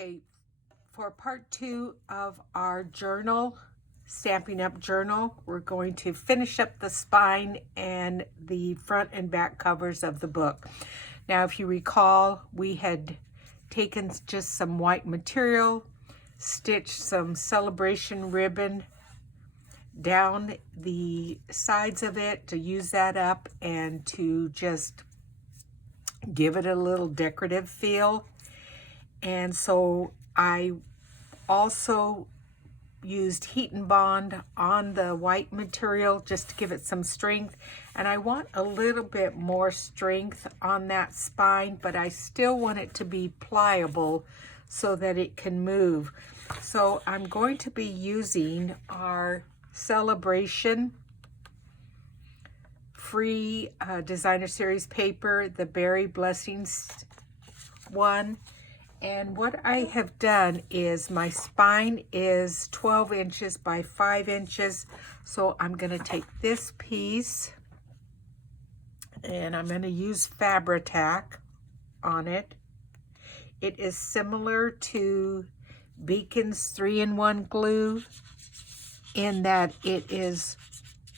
Okay, for part 2 of our journal, Stampin' Up journal, we're going to finish up the spine and the front and back covers of the book. Now, if you recall, we had taken just some white material, stitched some celebration ribbon down the sides of it to use that up and to just give it a little decorative feel. And so I also used heat and bond on the white material just to give it some strength. And I want a little bit more strength on that spine, but I still want it to be pliable so that it can move. So I'm going to be using our Celebration free designer series paper, the Berry Blessings one. And what I have done is my spine is 12 inches by 5 inches. So I'm going to take this piece and I'm going to use Fabri-Tac on it. It is similar to Beacon's 3-in-1 glue in that it is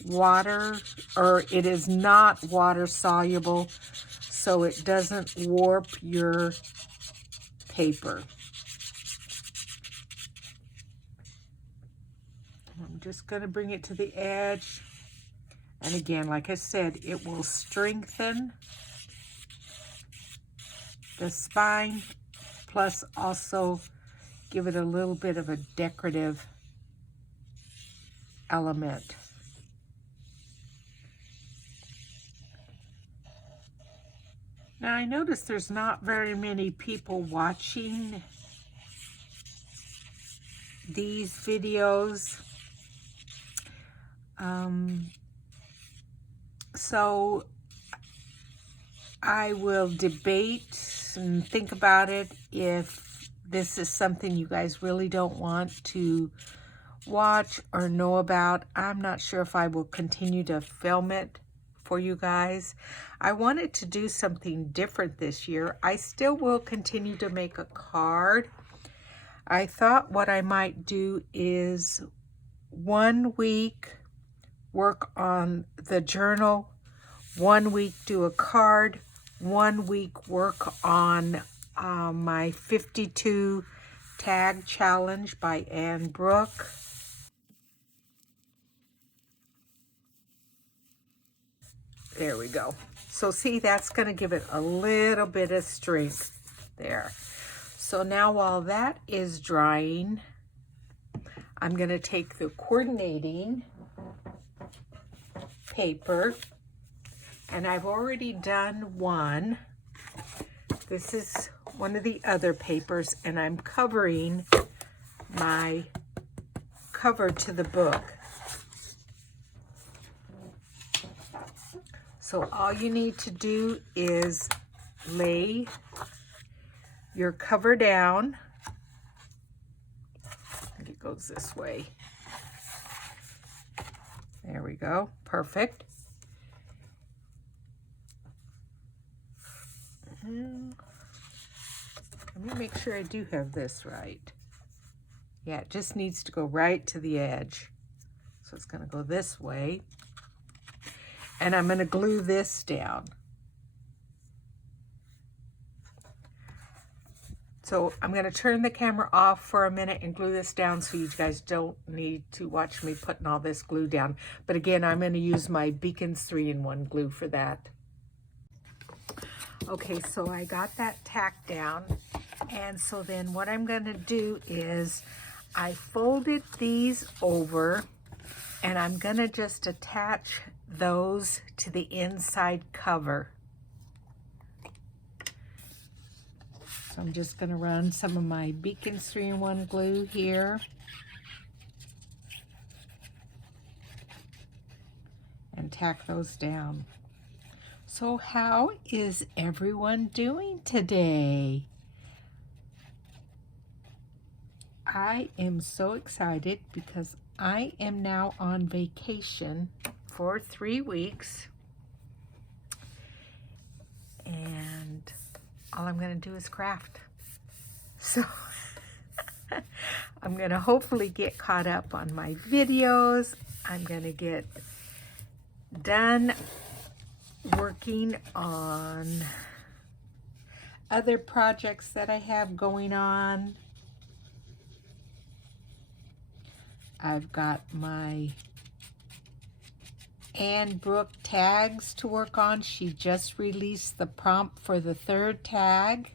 it is not water soluble, so it doesn't warp your paper. I'm just going to bring it to the edge, and again, like I said, it will strengthen the spine, plus also give it a little bit of a decorative element. Now I notice there's not very many people watching these videos. So I will debate and think about it if this is something you guys really don't want to watch or know about. I'm not sure if I will continue to film it for you guys. I wanted to do something different this year. I still will continue to make a card. I thought what I might do is 1 week work on the journal, 1 week do a card, 1 week work on my 52 tag challenge by Anne Brooke. There we go. So see, that's going to give it a little bit of strength there. So now while that is drying, I'm going to take the coordinating paper, and I've already done one. This is one of the other papers, and I'm covering my cover to the book. So all you need to do is lay your cover down. I think it goes this way. There we go. Perfect. Let me make sure I do have this right. Yeah, it just needs to go right to the edge. So it's going to go this way. And I'm going to glue this down. So I'm going to turn the camera off for a minute and glue this down so you guys don't need to watch me putting all this glue down. But again, I'm going to use my Beacon's 3-in-1 glue for that. Okay, so I got that tacked down. And so then what I'm going to do is I folded these over and I'm going to just attach those to the inside cover. So I'm just going to run some of my Beacon's 3-in-1 glue here. And tack those down. So how is everyone doing today? I am so excited because I am now on vacation for 3 weeks. And all I'm going to do is craft. So I'm going to hopefully get caught up on my videos. I'm going to get done working on other projects that I have going on. I've got my Ann Brooke tags to work on. She just released the prompt for the 3rd tag,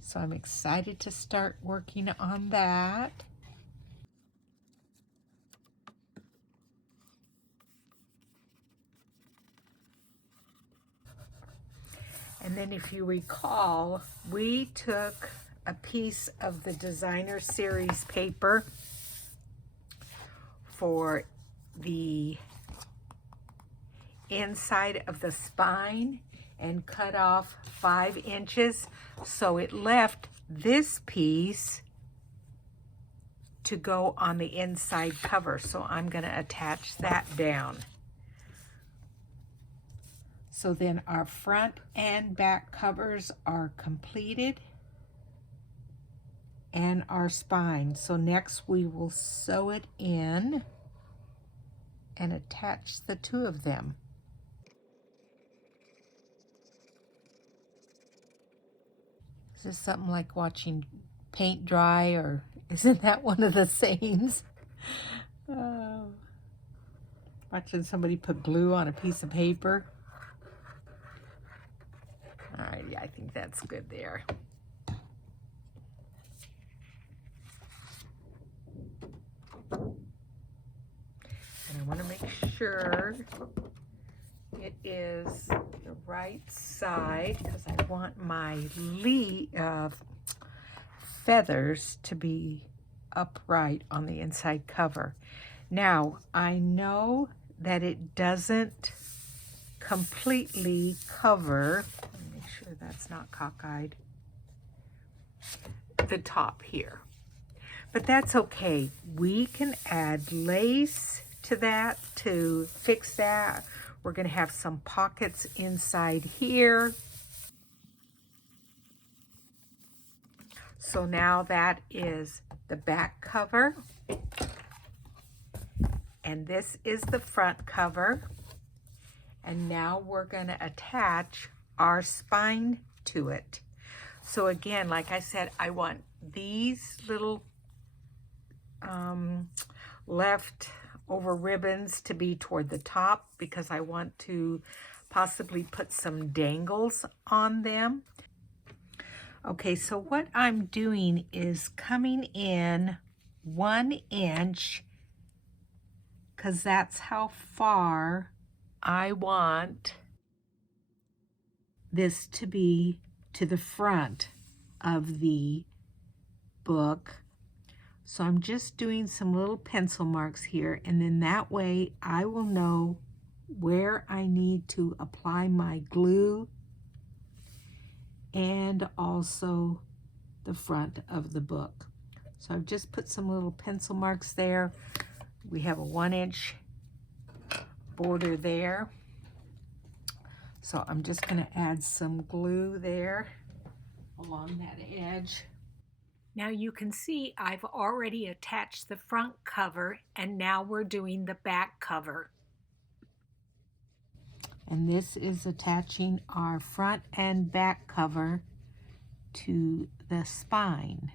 so I'm excited to start working on that. And then if you recall, we took a piece of the designer series paper for the inside of the spine and cut off 5 inches, so it left this piece to go on the inside cover. So I'm going to attach that down. So then our front and back covers are completed, and our spine. So next we will sew it in and attach the 2 of them. Is this something like watching paint dry, or isn't that one of the sayings? Watching somebody put glue on a piece of paper. All right, yeah, I think that's good there. And I want to make sure it is the right side, because I want my feathers to be upright on the inside cover. Now, I know that it doesn't completely cover, let me make sure that's not cockeyed, the top here. But that's okay. We can add lace to that to fix that. We're going to have some pockets inside here. So now that is the back cover. And this is the front cover. And now we're going to attach our spine to it. So again, like I said, I want these little left over ribbons to be toward the top, because I want to possibly put some dangles on them. Okay, so what I'm doing is coming in 1 inch, because that's how far I want this to be to the front of the book. So I'm just doing some little pencil marks here, and then that way I will know where I need to apply my glue and also the front of the book. So I've just put some little pencil marks there. We have a 1 inch border there. So I'm just going to add some glue there along that edge. Now you can see I've already attached the front cover, and now we're doing the back cover. And this is attaching our front and back cover to the spine.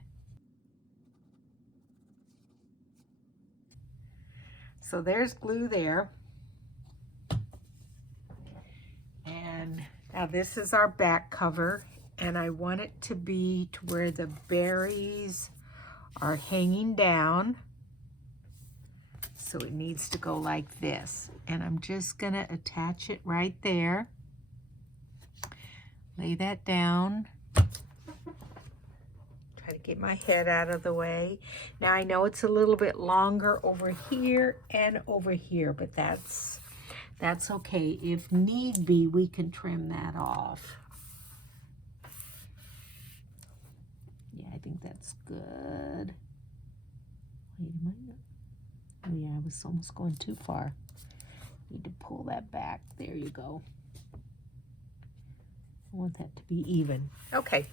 So there's glue there. And now this is our back cover, and I want it to be to where the berries are hanging down. So it needs to go like this. And I'm just gonna attach it right there. Lay that down. Try to get my head out of the way. Now I know it's a little bit longer over here and over here, but that's okay. If need be, we can trim that off. Yeah, I think that's good. Wait a minute. Oh yeah, I was almost going too far. Need to pull that back. There you go. I want that to be even. Okay.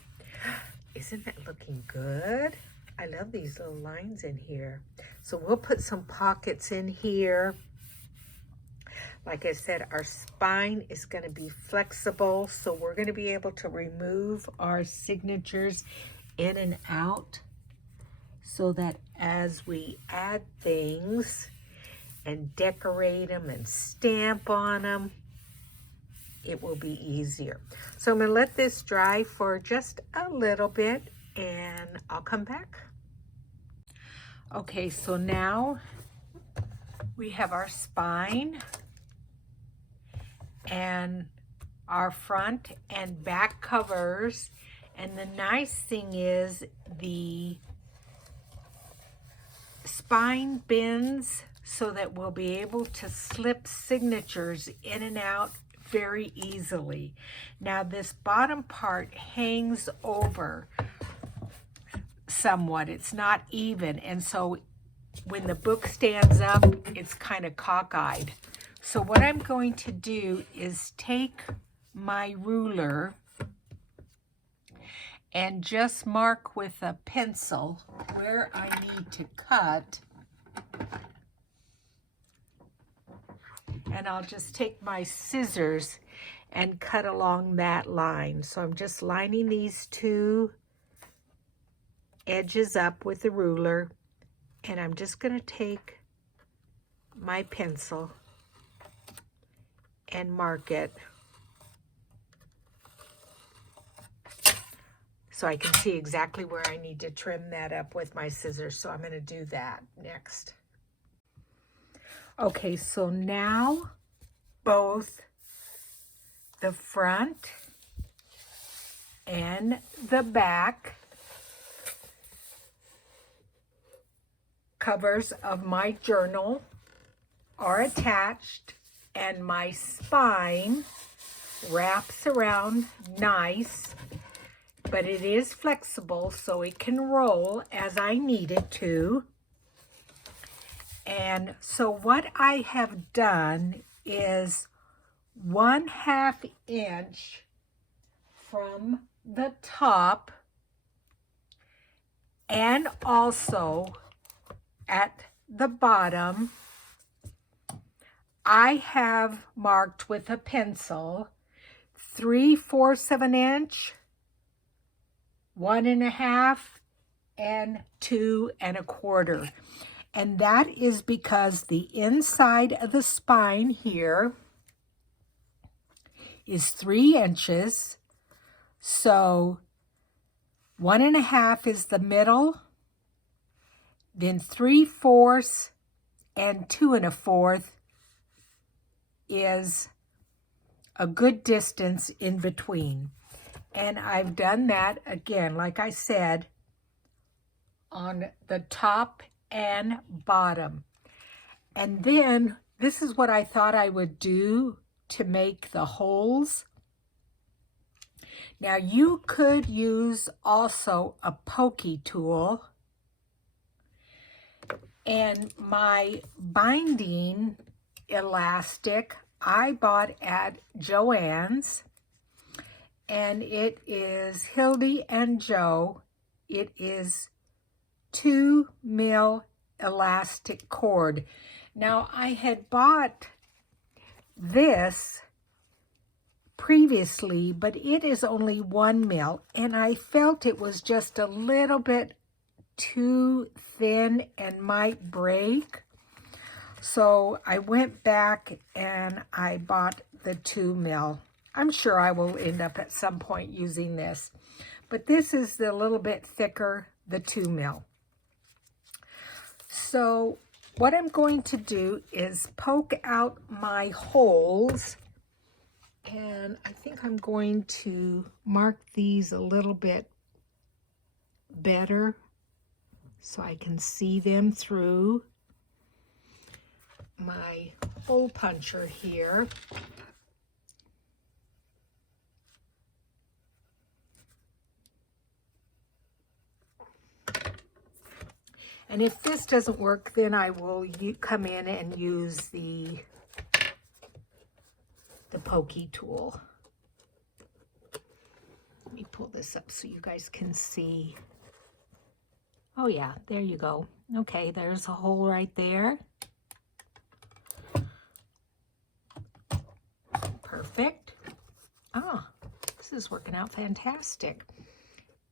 Isn't that looking good? I love these little lines in here. So we'll put some pockets in here. Like I said, our spine is going to be flexible, so we're going to be able to remove our signatures in and out so that as we add things and decorate them and stamp on them, it will be easier. So I'm going to let this dry for just a little bit and I'll come back. Okay, so now we have our spine and our front and back covers. And the nice thing is the spine bends so that we'll be able to slip signatures in and out very easily. Now this bottom part hangs over somewhat. It's not even, and so when the book stands up, it's kind of cockeyed. So what I'm going to do is take my ruler and just mark with a pencil where I need to cut. And I'll just take my scissors and cut along that line. So I'm just lining these two edges up with the ruler, and I'm just going to take my pencil and mark it so I can see exactly where I need to trim that up with my scissors. So I'm going to do that next. Okay, so now both the front and the back covers of my journal are attached, and my spine wraps around nice, but it is flexible so it can roll as I need it to. And so what I have done is 1/2 inch from the top, and also at the bottom I have marked with a pencil 3/4 of an inch, 1 1/2, and 2 1/4. And that is because the inside of the spine here is 3 inches. So 1 1/2 is the middle, then 3/4 and 2 1/4 is a good distance in between. And I've done that again, like I said, on the top and bottom. And then this is what I thought I would do to make the holes. Now you could use also a pokey tool, and my binding elastic I bought at Joann's, and it is Hildy and Joe. It is 2 mil elastic cord. Now I had bought this previously, but it is only 1 mil, and I felt it was just a little bit too thin and might break. So I went back and I bought the 2 mil. I'm sure I will end up at some point using this, but this is the little bit thicker, the 2 mil. So what I'm going to do is poke out my holes, and I think I'm going to mark these a little bit better so I can see them through my hole puncher here. And if this doesn't work, then I will come in and use the pokey tool. Let me pull this up so you guys can see. Oh yeah, there you go. Okay, there's a hole right there. Perfect. Ah, this is working out fantastic.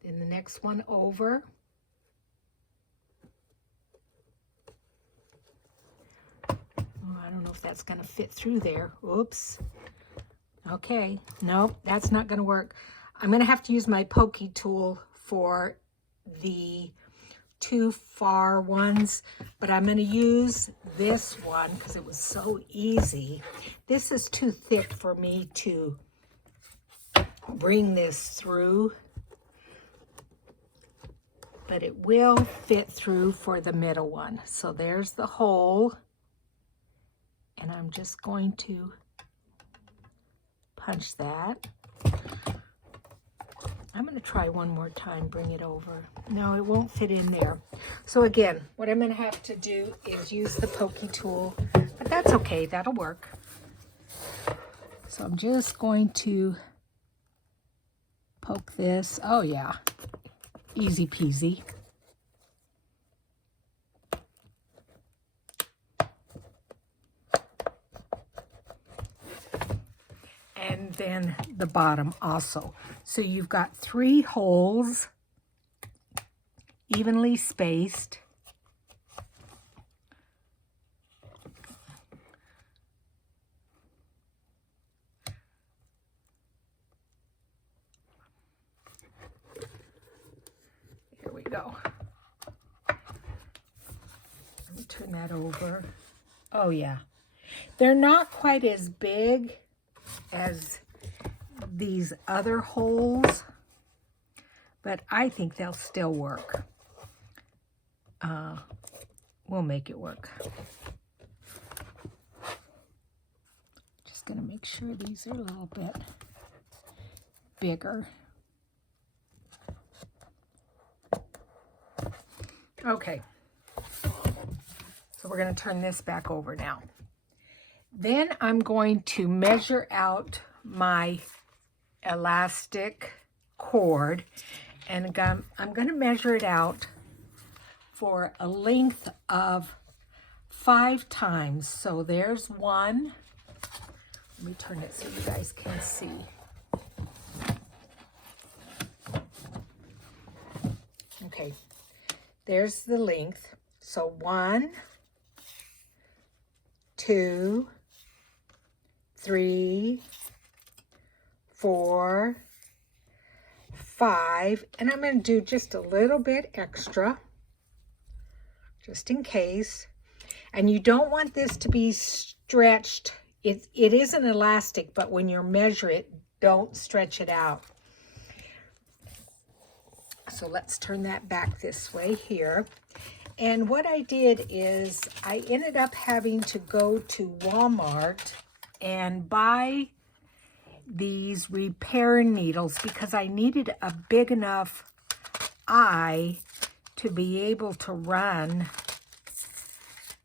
Then the next one over. Oh, I don't know if that's going to fit through there. Oops. Okay, nope, that's not going to work. I'm going to have to use my pokey tool for the two far ones, but I'm going to use this one because it was so easy. This is too thick for me to bring this through, but it will fit through for the middle one. So there's the hole, and I'm just going to punch that. I'm going to try one more time, bring it over. No, it won't fit in there. So again, what I'm going to have to do is use the pokey tool, but that's okay, that'll work. So I'm just going to poke this. Oh yeah, easy peasy. And then the bottom also. So you've got 3 holes, evenly spaced. Here we go. Let me turn that over. Oh yeah. They're not quite as big as these other holes, but I think they'll still work. We'll make it work. Just gonna make sure these are a little bit bigger. Okay, so we're gonna turn this back over now. Then I'm going to measure out my elastic cord, and I'm going to measure it out for a length of 5 times. So there's 1. Let me turn it so you guys can see. Okay, there's the length. So 1, 2, 3, 4, 5, and I'm going to do just a little bit extra, just in case. And you don't want this to be stretched. It isn't elastic, but when you measure it, don't stretch it out. So let's turn that back this way here. And what I did is I ended up having to go to Walmart and buy these repair needles because I needed a big enough eye to be able to run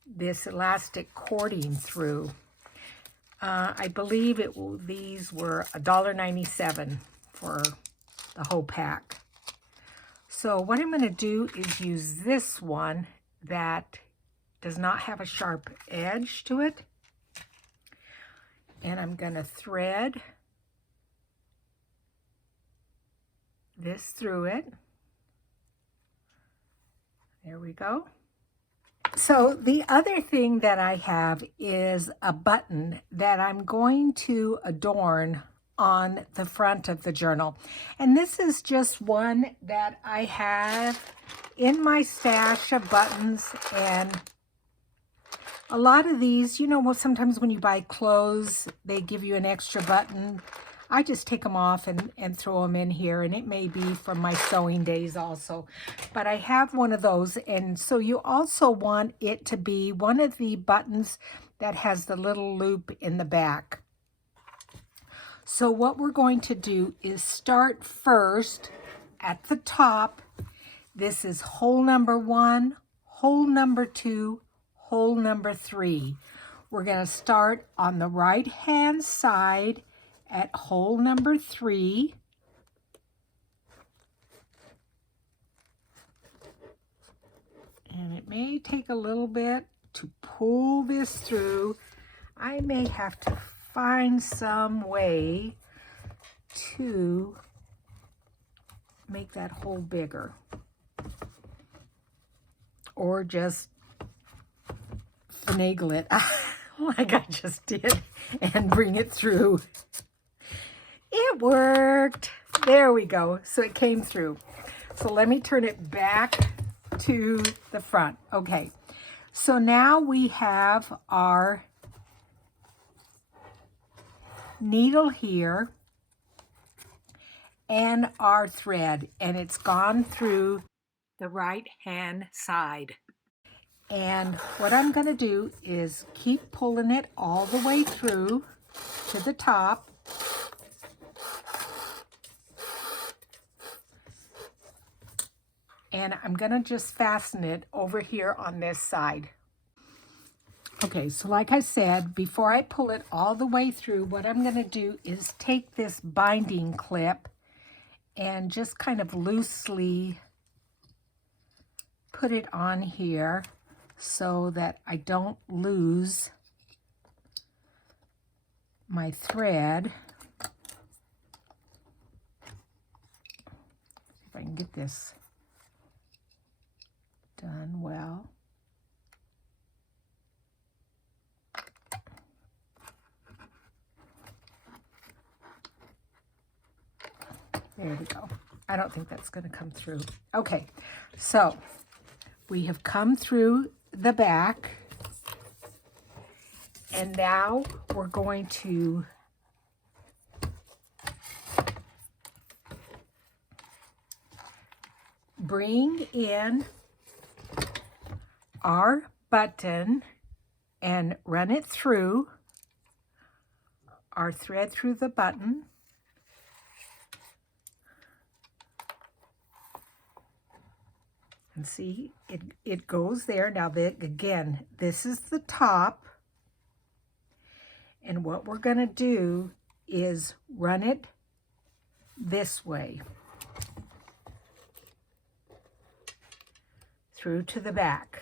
this elastic cording through. I believe these were $1.97 for the whole pack. So what I'm going to do is use this one that does not have a sharp edge to it. And I'm going to thread this through it. There we go. So the other thing that I have is a button that I'm going to adorn on the front of the journal. And this is just one that I have in my stash of buttons. And a lot of these, you know, sometimes when you buy clothes, they give you an extra button. I just take them off and throw them in here, and it may be from my sewing days also. But I have one of those, and so you also want it to be one of the buttons that has the little loop in the back. So what we're going to do is start first at the top. This is hole number 1, hole number 2, hole number 3. We're going to start on the right hand side at hole number 3. And it may take a little bit to pull this through. I may have to find some way to make that hole bigger. Or just finagle it like I just did and bring it through. It worked. There we go. So it came through. So let me turn it back to the front. Okay. So now we have our needle here and our thread, and it's gone through the right hand side. And what I'm going to do is keep pulling it all the way through to the top. And I'm going to just fasten it over here on this side. Okay, so like I said, before I pull it all the way through, what I'm going to do is take this binding clip and just kind of loosely put it on here so that I don't lose my thread. See if I can get this done well. There we go. I don't think that's going to come through. Okay, so we have come through the back, and now we're going to bring in our button and run it through our thread through the button. And see, it goes there. Now, again, this is the top. And what we're going to do is run it this way through to the back.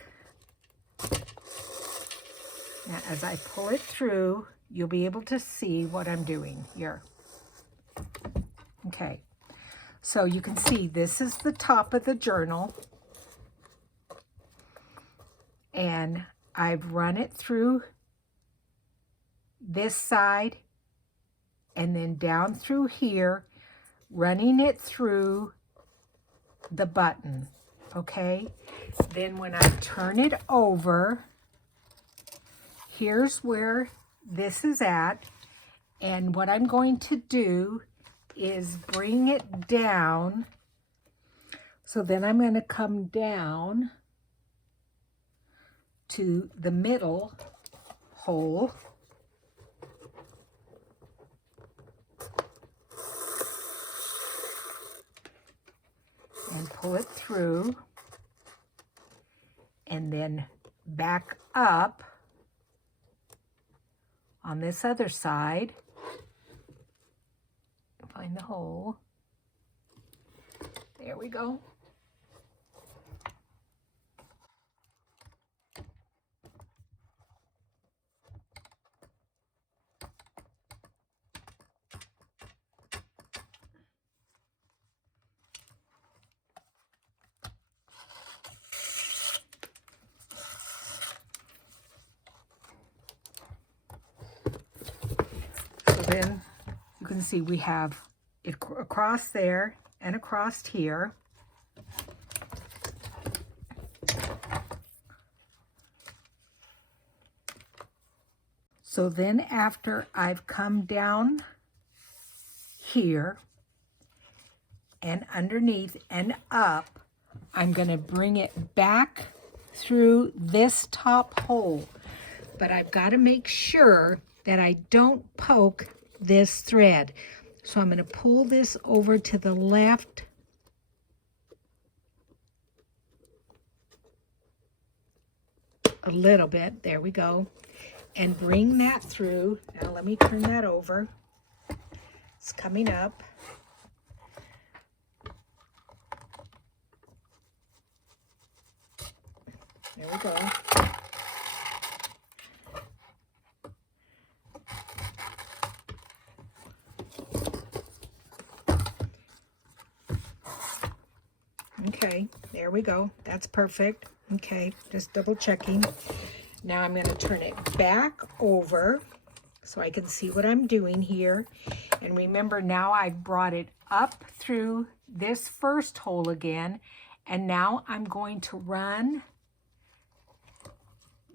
Now, as I pull it through, you'll be able to see what I'm doing here. Okay, so you can see this is the top of the journal. And I've run it through this side and then down through here, running it through the button, okay? Then when I turn it over, here's where this is at. And what I'm going to do is bring it down. So then I'm going to come down to the middle hole and pull it through, and then back up on this other side, find the hole. There we go. Then you can see we have it across there and across here. So then after I've come down here and underneath and up, I'm going to bring it back through this top hole. But I've got to make sure that I don't poke this thread. So I'm going to pull this over to the left a little bit. There we go. And bring that through. Now let me turn that over. It's coming up. There we go. Okay, there we go. That's perfect. Okay, just double checking. Now I'm going to turn it back over so I can see what I'm doing here. And remember, now I've brought it up through this first hole again. And now I'm going to run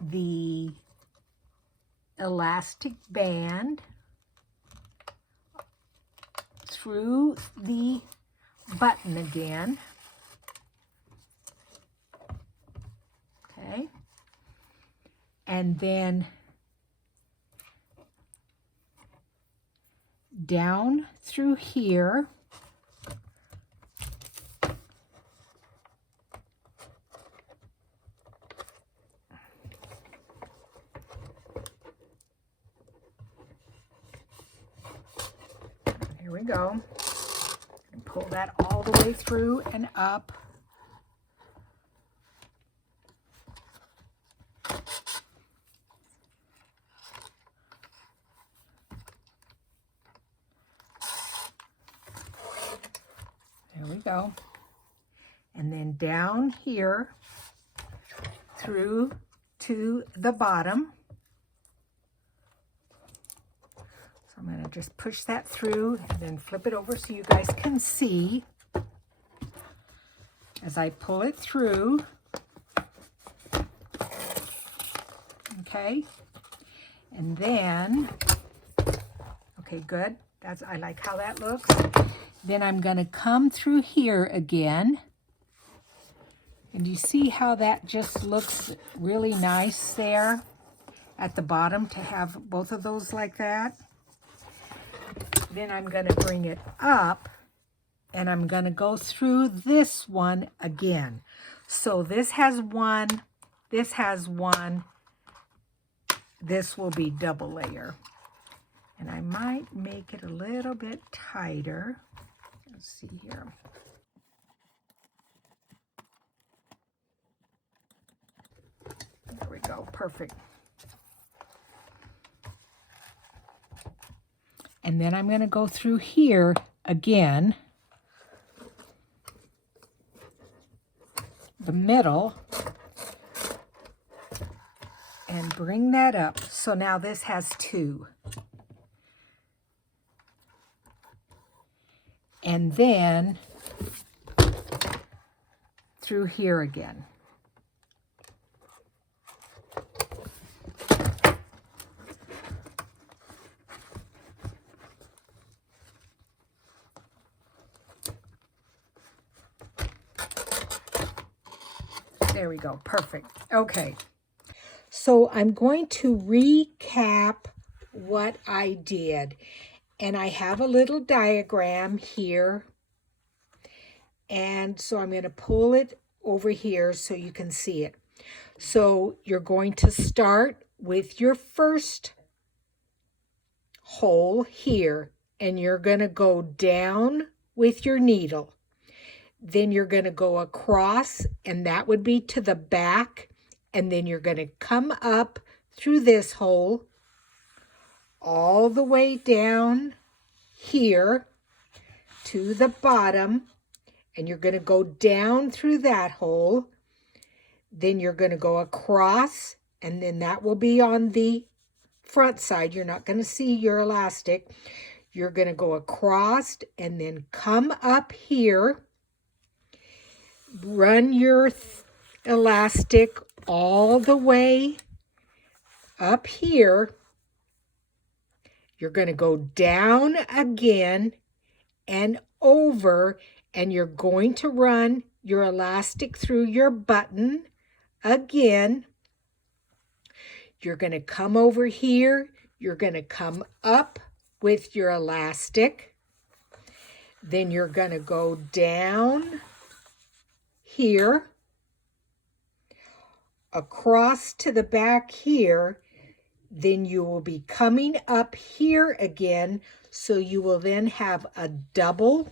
the elastic band through the button again. Okay. And then down through here. Here we go. And pull that all the way through and up. There we go. And then down here through to the bottom. So I'm going to just push that through and then flip it over so you guys can see as I pull it through. Okay. And then, okay, good. I like how that looks. Then I'm going to come through here again. And you see how that just looks really nice there at the bottom to have both of those like that. Then I'm going to bring it up and I'm going to go through this one again. So this has one, this has one. This will be double layer. And I might make it a little bit tighter. Let's see here. There we go, perfect. And then I'm going to go through here again, the middle, and bring that up. So now this has two. And then through here again. There we go, perfect. Okay, so I'm going to recap what I did. And I have a little diagram here. And so I'm going to pull it over here so you can see it. So you're going to start with your first hole here. And you're going to go down with your needle. Then you're going to go across, and that would be to the back. And then you're going to come up through this hole all the way down here to the bottom, and you're going to go down through that hole. Then you're going to go across, and then that will be on the front side. You're not going to see your elastic. You're going to go across and then come up here, run your elastic all the way up here. You're going to go down again and over, and you're going to run your elastic through your button again. You're going to come over here. You're going to come up with your elastic. Then you're going to go down here, across to the back here. Then you will be coming up here again, so you will then have a double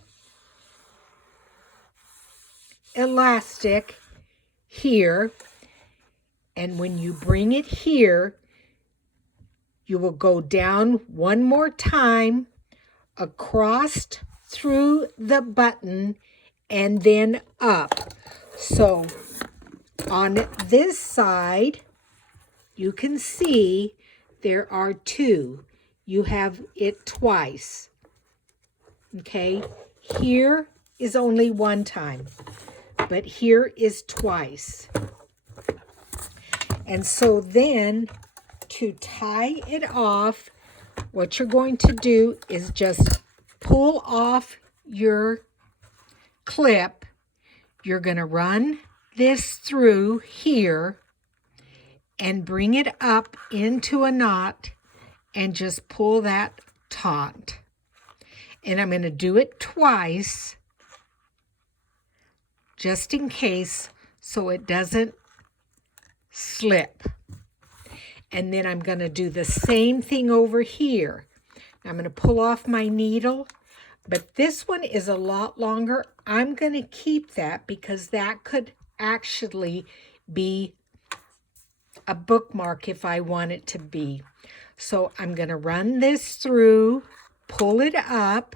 elastic here. And when you bring it here, you will go down one more time, across through the button, and then up. So on this side, you can see there are two. You have it twice. Okay, here is only one time, but here is twice. And so then to tie it off, what you're going to do is just pull off your clip. You're going to run this through here and bring it up into a knot and just pull that taut. And I'm going to do it twice just in case so it doesn't slip. And then I'm going to do the same thing over here. I'm going to pull off my needle, but this one is a lot longer. I'm going to keep that because that could actually be a bookmark if I want it to be. So I'm going to run this through, pull it up,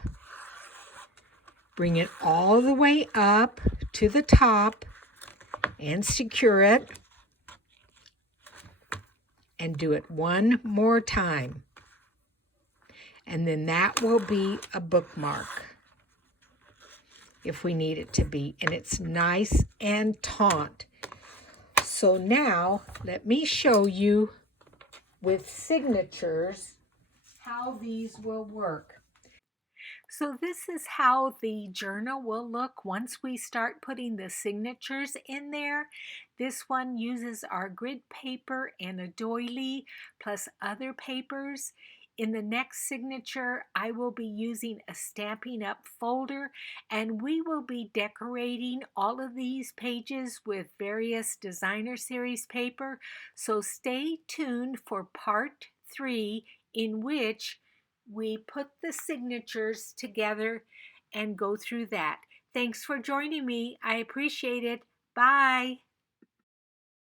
bring it all the way up to the top and secure it. And do it one more time. And then that will be a bookmark if we need it to be. And it's nice and taut. So now let me show you with signatures how these will work. So this is how the journal will look once we start putting the signatures in there. This one uses our grid paper and a doily plus other papers. In the next signature, I will be using a Stampin' Up folder, and we will be decorating all of these pages with various designer series paper. So stay tuned for part 3, in which we put the signatures together and go through that. Thanks for joining me. I appreciate it. Bye.